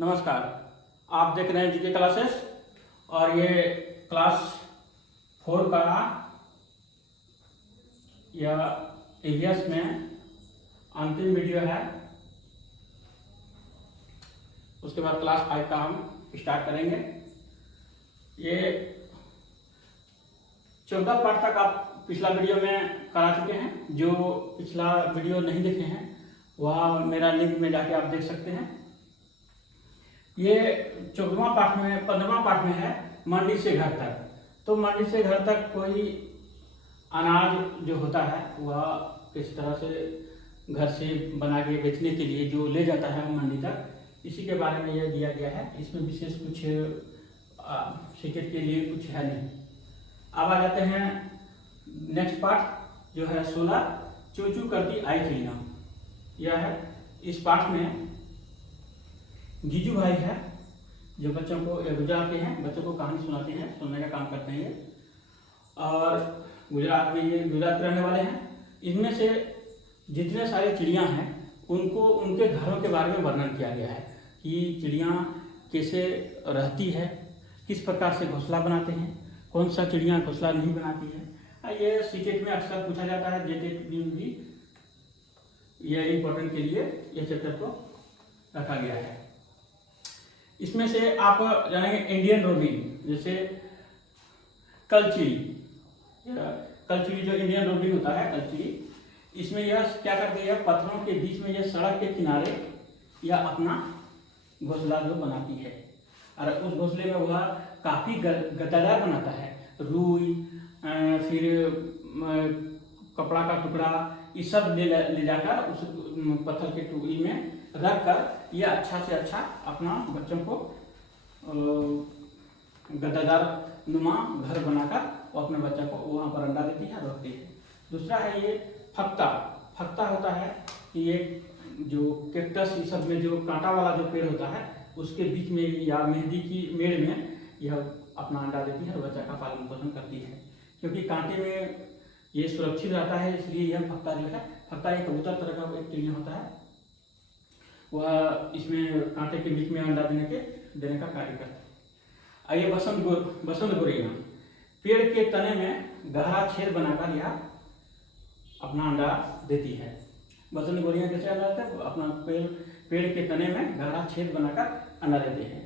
नमस्कार। आप देख रहे हैं जीके क्लासेस और ये क्लास 4 का यह ईवीएस में अंतिम वीडियो है। उसके बाद क्लास 5 का हम स्टार्ट करेंगे। ये 14 पार्ट तक आप पिछला वीडियो में करा चुके हैं। जो पिछला वीडियो नहीं देखे हैं वह मेरा लिंक में जाके आप देख सकते हैं। ये 14वां पार्ट में 15वां पार्ट में है मंडी से घर तक। तो मंडी से घर तक कोई अनाज जो होता है वह किस तरह से घर से बना के बेचने के लिए जो ले जाता है मंडी तक, इसी के बारे में यह दिया गया है। इसमें विशेष कुछ सीक्रेट के लिए कुछ है नहीं। अब आ जाते हैं नेक्स्ट पार्ट जो है 16 चू चू करती आई चिड़िया। यह है इस पार्ट में जीजू भाई है जो बच्चों को गुजराती हैं, बच्चों को कहानी सुनाते हैं, सुनने का काम करते हैं ये। और गुजरात में ये गुजरात के रहने वाले हैं। इनमें से जितने सारे चिड़िया हैं उनको उनके घरों के बारे में वर्णन किया गया है कि चिड़िया कैसे रहती है, किस प्रकार से घोंसला बनाते हैं, कौन सा चिड़िया घोंसला नहीं बनाती है। ये सीक्रेट में अक्सर पूछा जाता है। जेटेट भी ये इम्पोर्टेंट के लिए ये चैप्टर को रखा गया है। इसमें से आप जानेंगे इंडियन रोबिन, जैसे कलचिड़ी। कलचिड़ी जो इंडियन रोबिन होता है कलचिड़ी, इसमें यह क्या करती है, पत्थरों के बीच में यह सड़क के किनारे यह अपना घोंसला जो बनाती है और उस घोंसले में वह काफ़ी गद्दादार बनाता है। रुई फिर कपड़ा का टुकड़ा ये सब ले जाकर उस पत्थर के टुकड़ी में रख कर यह अच्छा से अच्छा अपना बच्चों को गद्दादार नुमा घर बनाकर वो अपने बच्चा को वहाँ पर अंडा देती है, रखती है। दूसरा है ये फक्ता। फक्ता होता है कि ये जो कैक्टस ये सब में जो कांटा वाला जो पेड़ होता है उसके बीच में या मेहंदी की मेड़ में यह अपना अंडा देती है और बच्चा का पालन पोषण करती है। क्योंकि कांटे में ये सुरक्षित रहता है, इसलिए यह फक्ता जो है, फक्ता एक कबूतर तरह का एक चिड़िया होता है, वह इसमें कांटे के बीच में अंडा देने का कार्य करता है। आइए बसंत गोरैया, पेड़ के तने में गहरा छेद बनाकर यह अपना अंडा देती है। बसंत गोरैया कैसे अंडा देता है, अपना पेड़ के तने में गहरा छेद बनाकर अंडा देते हैं।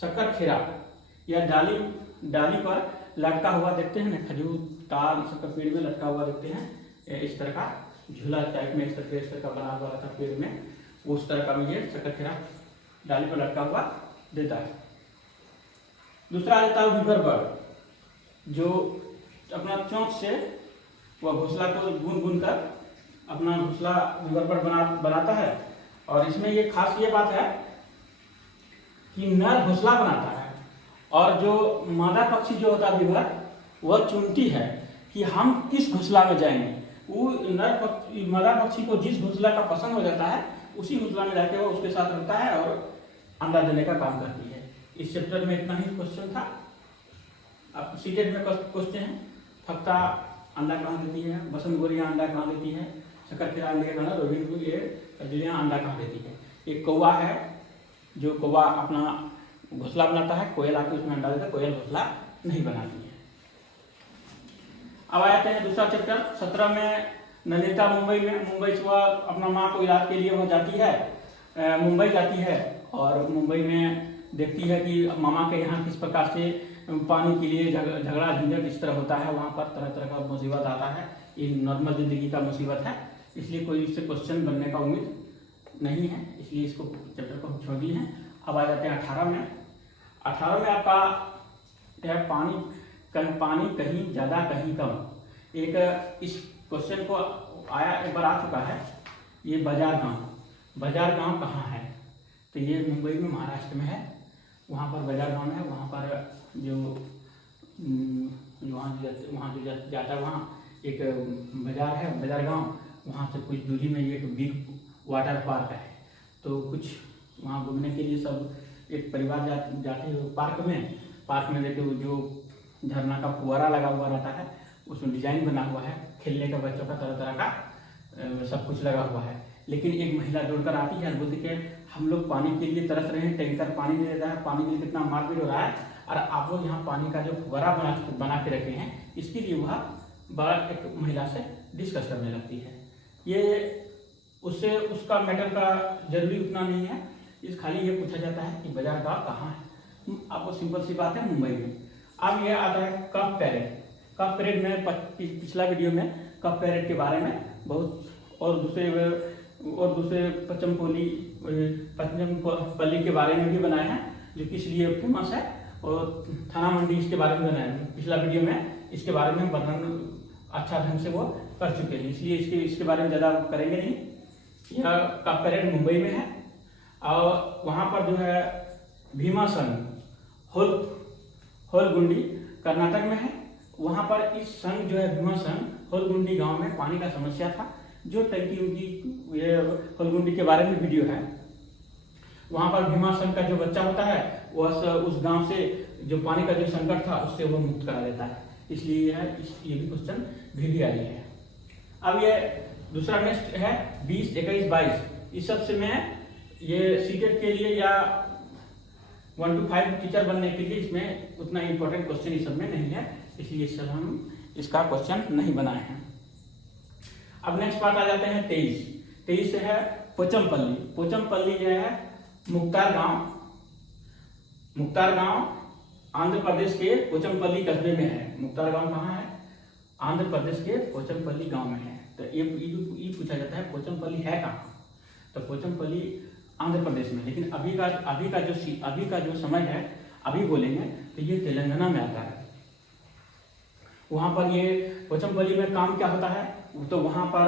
शक्कर खेरा, यह डाली पर लटका हुआ देखते हैं ना, खजूर तार इस सबका पेड़ में लटका हुआ देखते हैं। इस तरह का झूला टाइप में इस तरह का बना हुआ रहता है पेड़ में, उस तरह का भी ये शक्करखेरा डाली पर लटका हुआ देता है। दूसरा आ जाता है वीवर बर्ड, जो अपना चोंच से वह घोंसला को बुन कर अपना घोंसला वीवर बर्ड बनाता है। और इसमें ये खास ये बात है कि नर घोंसला बनाता है और जो मादा पक्षी जो होता है वीवर, वह चुनती है कि हम किस घोंसला में जाएंगे। वो मादा पक्षी को जिस घोंसला का पसंद हो जाता है उसी घोंसला में जाके वो उसके साथ रहता है और अंडा देने का काम करती है। इस चैप्टर में इतना ही क्वेश्चन था। अब सीटेट में क्वेश्चन है, फक्ता अंडा कहाँ देती है, बसंत गोरैया अंडा कहाँ देती है, शक्करखेरा अंडे का रोहिन को ये चिड़िया अंडा कहाँ देती है। एक कौवा है जो कौवा अपना घोंसला बनाता है, कोयल आके उसमें अंडा देता है, कोयल घोंसला नहीं बनाती है। अब आ जाते हैं दूसरा चैप्टर 17 में। नंदिता मुंबई से वह अपना माँ को इलाज के लिए वह जाती है, मुंबई जाती है और मुंबई में देखती है कि मामा के यहाँ किस प्रकार से पानी के लिए झगड़ा झंझट इस तरह होता है। वहाँ पर तरह तरह का मुसीबत आता है। ये नॉर्मल जिंदगी का मुसीबत है, इसलिए कोई इससे क्वेश्चन बनने का उम्मीद नहीं है, इसलिए इसको चैप्टर को छोड़ दिए हैं। अब आ जाते हैं 18 में। 18 में आपका यह पानी कहीं ज़्यादा कहीं कम। एक इस क्वेश्चन को आया एक बार आ चुका है। ये बाजार गांव कहाँ है, तो ये मुंबई में महाराष्ट्र में है। वहाँ पर बाजार गांव है। वहाँ पर जो वहाँ जो जाता है वहाँ एक बाजार है, बाजार गांव। वहाँ से कुछ दूरी में एक बिग वाटर पार्क है। तो कुछ वहाँ घूमने के लिए सब एक परिवार जाते हैं पार्क में देखते जो झरना का फुवारा लगा हुआ रहता है, उसमें डिजाइन बना हुआ है, खेलने का बच्चों का तरह तरह का सब कुछ लगा हुआ है। लेकिन एक महिला दौड़कर आती है और बोलती है हम लोग पानी के लिए तरस रहे हैं, टैंकर पानी नहीं दे रहा है, पानी के लिए कितना मारपीट हो रहा है, और आप लोग यहाँ पानी का जो फुव्वारा बना के रखे हैं, इसके लिए वह बड़ा एक महिला से डिस्कस करने लगती है। ये उससे उसका मैटर का जरूरी उतना नहीं है, इस खाली ये पूछा जाता है कि बाजार का कहाँ है। आपको सिंपल सी बात है, मुंबई में। अब ये आता है कप पैरेड। कप पैरेड में पिछला वीडियो में कप पैरेड के बारे में बहुत और दूसरे पचमपल्ली के बारे में भी बनाए हैं, जो किस लिए फेमस है, और थाना मंडी इसके बारे में बनाया है। पिछला वीडियो में इसके बारे में वर्णन अच्छा ढंग से वो कर चुके हैं, इसलिए इसके बारे में ज़्यादा करेंगे नहीं। यह कप पैरेड मुंबई में है और वहाँ पर जो है भीमासन होलगुंडी कर्नाटक में है। वहाँ पर इस संघ जो है भीमासन होलगुंडी गांव में पानी का समस्या था, जो टंकी उनकी ये होलगुंडी के बारे में वीडियो है। वहाँ पर भीमासन का जो बच्चा होता है वह उस गांव से जो पानी का जो संकट था उससे वो मुक्त करा देता है, इसलिए ये भी क्वेश्चन भी आई है। अब ये दूसरा नेक्स्ट है 20, 21, 22। इस सब से मैं ये सीटेट के लिए या 1 to 5 टीचर बनने के लिए इसमें उतना इम्पोर्टेंट क्वेश्चन इस सब में नहीं है, इसलिए इस सब हम इसका क्वेश्चन नहीं बनाए हैं। अब नेक्स्ट पार्ट आ जाते हैं 23 से है पोचमपल्ली। पोचमपल्ली जो है मुख्तार गांव आंध्र प्रदेश के पोचमपल्ली कस्बे में है। मुख्तार गांव कहाँ है? आंध्र प्रदेश के पोचमपल्ली गांव में है। तो ये पूछा जाता है पोचमपल्ली है कहाँ? तो पोचमपल्ली आंध्र प्रदेश में, लेकिन अभी का जो समय है, अभी बोलेंगे तो ये तेलंगाना में आता है। वहाँ पर ये पोचमपल्ली में काम क्या होता है, तो वहाँ पर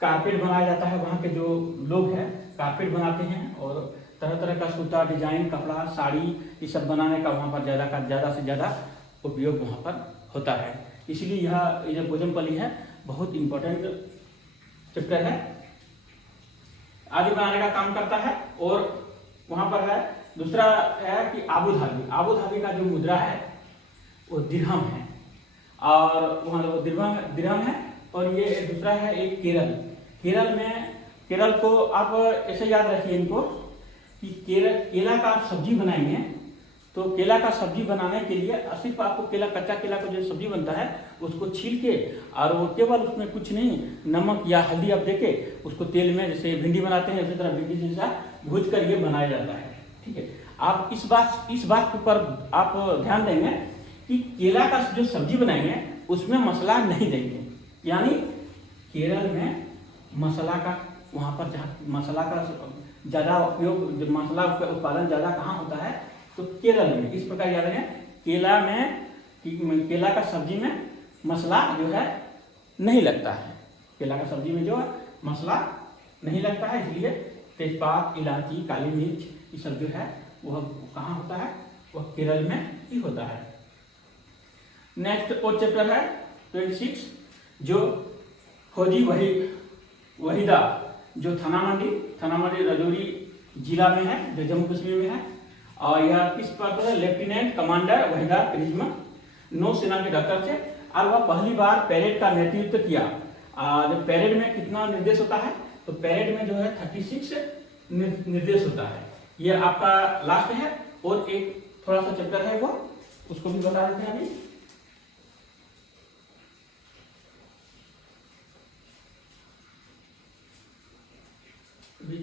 कारपेट बनाया जाता है। वहाँ के जो लोग हैं कारपेट बनाते हैं और तरह तरह का सूता, डिजाइन, कपड़ा, साड़ी, ये सब बनाने का वहाँ पर ज़्यादा से ज़्यादा उपयोग वहाँ पर होता है। इसलिए यह जो पोचमपल्ली है बहुत इम्पोर्टेंट चैप्टर है, आदि बनाने का काम करता है। और वहाँ पर है दूसरा है कि आबू धाबी का जो मुद्रा है वो दिरहम है, और वहाँ दिरहम है। और ये दूसरा है एक केरल को आप ऐसे याद रखिए इनको कि केला का सब्जी बनाएंगे, तो केला का सब्जी बनाने के लिए सिर्फ आपको कच्चा केला का जो सब्जी बनता है उसको छील के, और वो केवल उसमें कुछ नहीं नमक या हल्दी आप देके उसको तेल में जैसे भिंडी बनाते हैं उसी तरह भिंडी जैसा भूज कर ये बनाया जाता है। ठीक है, आप इस बात पर आप ध्यान देंगे कि केला का जो सब्जी बनाएंगे उसमें मसाला नहीं देंगे, यानी केरल में मसाला का वहाँ पर जहाँ मसाला का ज़्यादा उपयोग, मसाला का उत्पादन ज़्यादा कहाँ होता है, तो केरल में। इस प्रकार याद रखें, केला का सब्जी में मसाला जो है नहीं लगता है, केला का सब्जी में जो है मसाला नहीं लगता है, इसलिए तेजपात, इलायची, काली मिर्च ये सब जो है वह कहाँ होता है, वह केरल में ही होता है। नेक्स्ट और चैप्टर है 26 जो फौजी वहीदा, जो थाना मंडी राजौरी जिला में है, जो जम्मू कश्मीर में है। और यह किस पद पर है? लेफ्टिनेंट कमांडर वहीदा प्रिज्मा नौसेना के डॉक्टर थे, और वह पहली बार पैरेड का नेतृत्व किया। और पैरेड में कितना निर्देश होता है, तो पैरेड में जो है 36 निर्देश होता है। ये आपका लास्ट है, और एक थोड़ा सा चैप्टर है वो उसको भी बता देते हैं अभी।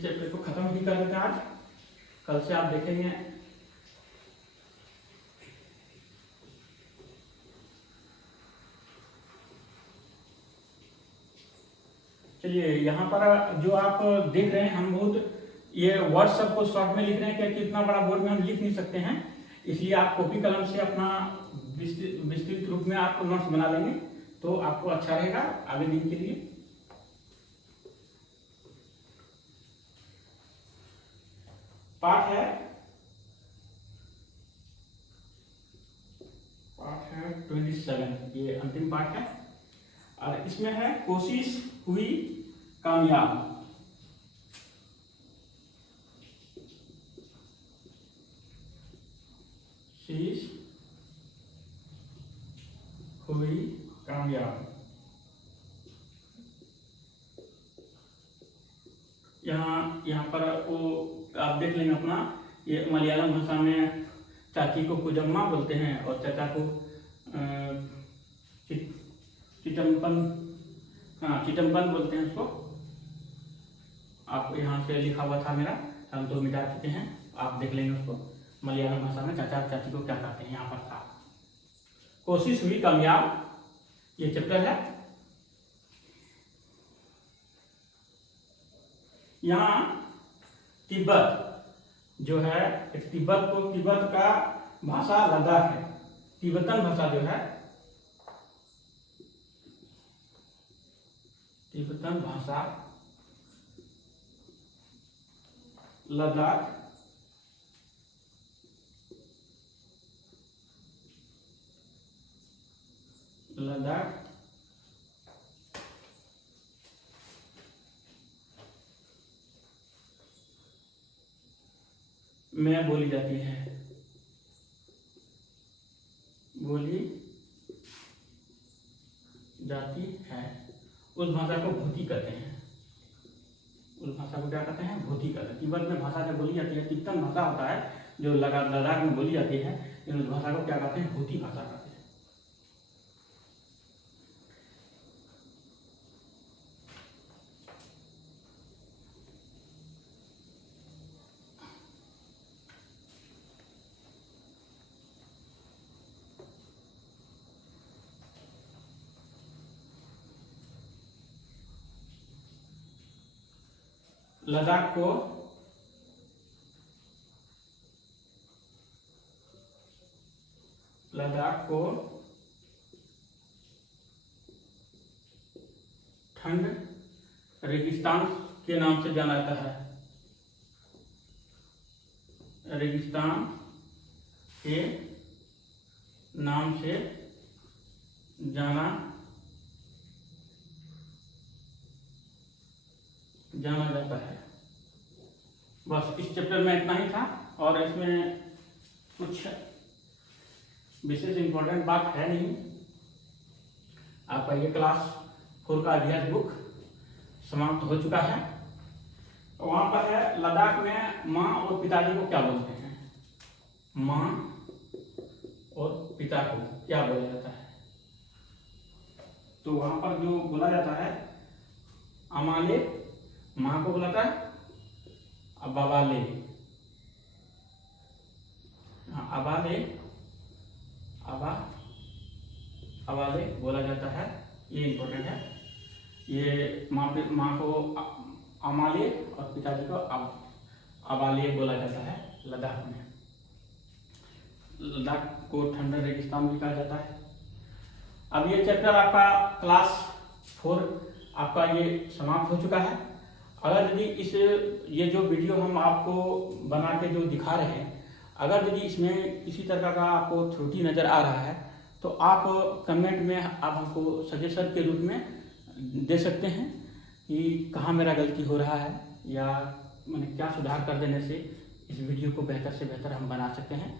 चैप्टर को खत्म भी कर देते हैं आज, कल से आप देखेंगे। चलिए, यहाँ पर जो आप देख रहे हैं, हम बहुत ये वर्ड सबको शॉर्ट में लिख रहे हैं क्योंकि इतना बड़ा बोर्ड में हम लिख नहीं सकते हैं, इसलिए आप कॉपी कलम से अपना विस्तृत रूप में आप नोट्स बना लेंगे तो आपको अच्छा रहेगा आगे दिन के लिए। पार्ट है 27, ये अंतिम पार्ट है, और इसमें है कोशिश हुई कामयाब। कोशिश हुई कामयाब। यहाँ पर वो आप देख लेंगे अपना, ये मलयालम भाषा में चाची को कुजम्मा बोलते हैं और चाचा को चिटम्पन, हाँ चिटम्पन बोलते हैं उसको। आप यहाँ से लिखा हुआ था मेरा, हम तो मिटा चुके हैं, आप देख लेंगे उसको। मलयालम भाषा में चाचा चाची को क्या कहते हैं, यहाँ पर था। कोशिश हुई कामयाब, ये चैप्टर है। यहाँ तिब्बत जो है, तिब्बत का भाषा लद्दाख है। तिब्बतन भाषा जो है, तिब्बतन भाषा लद्दाख में बोली जाती है, उस भाषा को भूति कहते हैं। उस भाषा को क्या कहते हैं, भूति कहते हैं। तिब्बत में भाषा जो बोली जाती है, तिब्बतन भाषा होता है जो लद्दाख में बोली जाती है, लेकिन उस भाषा को क्या कहते हैं, भूति भाषा कहते हैं। लद्दाख को ठंड रेगिस्तान के नाम से जाना जाता है। रेगिस्तान के नाम से जाना जाता है। बस इस चैप्टर में इतना ही था, और इसमें कुछ विशेष इंपॉर्टेंट बात है नहीं। आपका ये क्लास 4 का अभ्यास बुक समाप्त हो चुका है। वहाँ पर है लद्दाख में माँ और पिताजी को क्या बोलते हैं, माँ और पिता को क्या बोला जाता है। तो वहाँ पर जो बोला जाता है, अमाले माँ को बुलाता है, अबाले, अबाले बोला जाता है। ये इम्पोर्टेंट है। ये माँ को अमाले और पिताजी को अबाले बोला जाता है लद्दाख में। लद्दाख को ठंडा रेगिस्तान भी कहा जाता है। अब ये चैप्टर आपका क्लास 4 आपका ये समाप्त हो चुका है। अगर यदि ये जो वीडियो हम आपको बना के जो दिखा रहे हैं, अगर यदि इसमें किसी तरह का आपको त्रुटि नज़र आ रहा है, तो आप कमेंट में आप हमको सजेशन के रूप में दे सकते हैं कि कहाँ मेरा गलती हो रहा है, या मैंने क्या सुधार कर देने से इस वीडियो को बेहतर से बेहतर हम बना सकते हैं।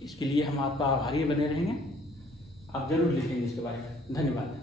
इसके लिए हम आपका आभारी बने रहेंगे। आप ज़रूर लिखेंगे इसके बारे में। धन्यवाद।